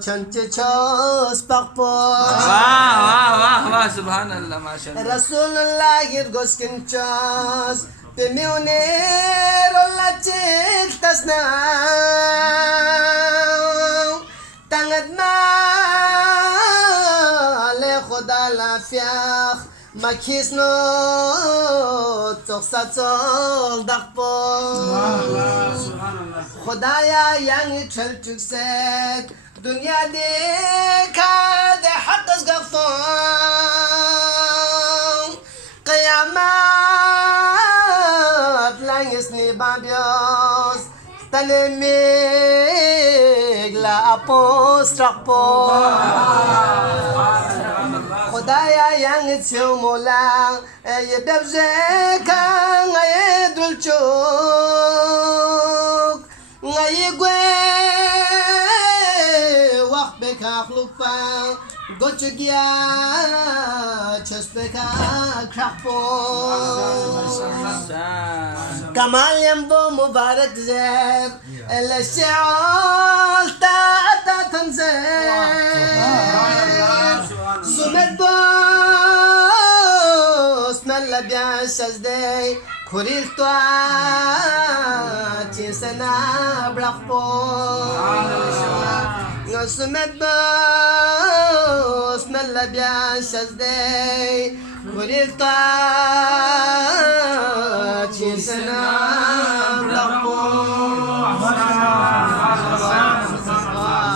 Chanche chos pakpo Wah, subhanallah, masyaallah. Rasulullah goskin chos Pemiune rolla chik tasna Tangad ma le khuda la fiakh Makis no toksa tol dakpo Khudaya yang chal chukset Dünya dekha de haqqas gafon Kıyamet langisni babios Tanemig la apostrakpo Khudaya yang chiu molang Ye debze kan aye dulchuk Ngaye gwe Beka khlupa gochgia chespeka khrapo kamal yambo mubarak zeb el shi'al ta tanzeb sumet bos nalla bia sazdey kuril toa chisana braqpo Sumet bos nalla bia shazdey kuril ta chisana